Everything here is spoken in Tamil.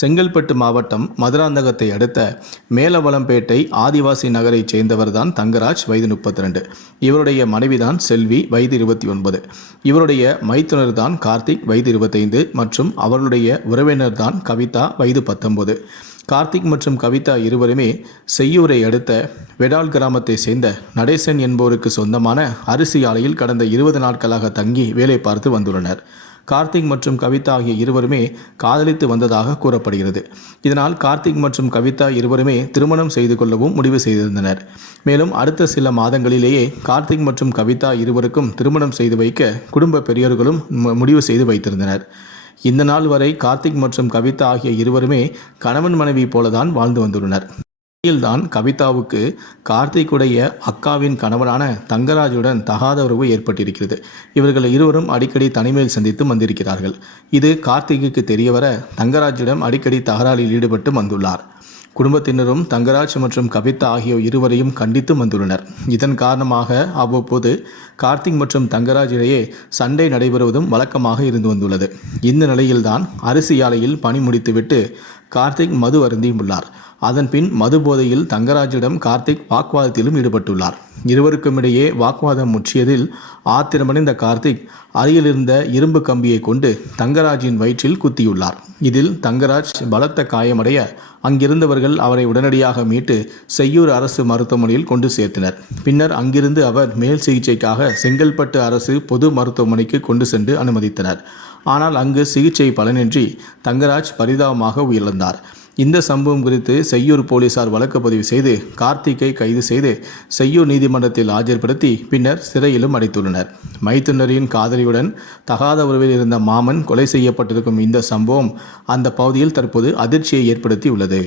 செங்கல்பட்டு மாவட்டம் மதுராந்தகத்தை அடுத்த மேலவளம்பேட்டை ஆதிவாசி நகரைச் சேர்ந்தவர்தான் தங்கராஜ் வயது முப்பத்தி ரெண்டு இவருடைய மனைவிதான் செல்வி வயது இருபத்தி ஒன்பது. இவருடைய மைத்துனர் தான் கார்த்திக் வயது இருபத்தைந்து மற்றும் அவருடைய உறவினர் தான் கவிதா வயது பத்தொன்பது. கார்த்திக் மற்றும் கவிதா இருவருமே செய்யூரை அடுத்த வெடால் கிராமத்தை சேர்ந்த நடேசன் என்பவருக்கு சொந்தமான அரிசி ஆலையில் கடந்த இருபது நாட்களாக தங்கி வேலை பார்த்து வந்துள்ளனர். கார்த்திக் மற்றும் கவிதா ஆகிய இருவருமே காதலித்து வந்ததாக கூறப்படுகிறது. இதனால் கார்த்திக் மற்றும் கவிதா இருவருமே திருமணம் செய்து கொள்ளவும் முடிவு செய்திருந்தனர். மேலும் அடுத்த சில மாதங்களிலேயே கார்த்திக் மற்றும் கவிதா இருவருக்கும் திருமணம் செய்து வைக்க குடும்ப பெரியோர்களும் மு- முடிவு செய்து வைத்திருந்தனர். இந்த நாள் வரை கார்த்திக் மற்றும் கவிதா ஆகிய இருவருமே கணவன் மனைவி போலதான் வாழ்ந்து வந்துள்ளனர். தான் கவிதாவுக்கு கார்த்திக்குடைய அக்காவின் கணவனான தங்கராஜுடன் தகாத உறவு ஏற்பட்டிருக்கிறது. இவர்கள் இருவரும் அடிக்கடி தனிமையில் சந்தித்து வந்திருக்கிறார்கள். இது கார்த்திக்கு தெரியவர தங்கராஜிடம் அடிக்கடி தகராறில் ஈடுபட்டு வந்துள்ளார். குடும்பத்தினரும் தங்கராஜ் மற்றும் கவிதா ஆகியோர் இருவரையும் கண்டித்து வந்துள்ளனர். இதன் காரணமாக அவ்வப்போது கார்த்திக் மற்றும் தங்கராஜ் இடையே சண்டை நடைபெறுவதும் வழக்கமாக இருந்து வந்துள்ளது. இந்த நிலையில்தான் அரிசி ஆலையில் பணி முடித்துவிட்டு கார்த்திக் மது அருந்தியுள்ளார் அதன் பின் மது போதையில் தங்கராஜிடம் கார்த்திக் வாக்குவாதத்திலும் ஈடுபட்டுள்ளார். இருவருக்கும் இடையே வாக்குவாதம் முற்றியதில் ஆத்திரமடைந்த கார்த்திக் அருகில் இருந்த இரும்பு கம்பியை கொண்டு தங்கராஜின் வயிற்றில் குத்தியுள்ளார். இதில் தங்கராஜ் பலத்த காயமடைய அங்கிருந்தவர்கள் அவரை உடனடியாக மீட்டு செய்யூர் அரசு மருத்துவமனையில் கொண்டு சேர்த்தனர். பின்னர் அங்கிருந்து அவர் மேல் சிகிச்சைக்காக செங்கல்பட்டு அரசு பொது மருத்துவமனைக்கு கொண்டு சென்று அனுமதித்தனர். ஆனால் அங்கு சிகிச்சை பலனின்றி தங்கராஜ் பரிதாபமாக உயிரிழந்தார். இந்த சம்பவம் குறித்து செய்யூர் போலீசார் வழக்கு பதிவு செய்து கார்த்திக்கை கைது செய்து செய்யூர் நீதிமன்றத்தில் ஆஜர்படுத்தி பின்னர் சிறையிலும் அடைத்துள்ளனர். மைத்துனரின் காதலியுடன் தகாத உறவில் இருந்த மாமன் கொலை செய்யப்பட்டிருக்கும் இந்த சம்பவம் அந்த பகுதியில் தற்போது அதிர்ச்சியை ஏற்படுத்தி உள்ளது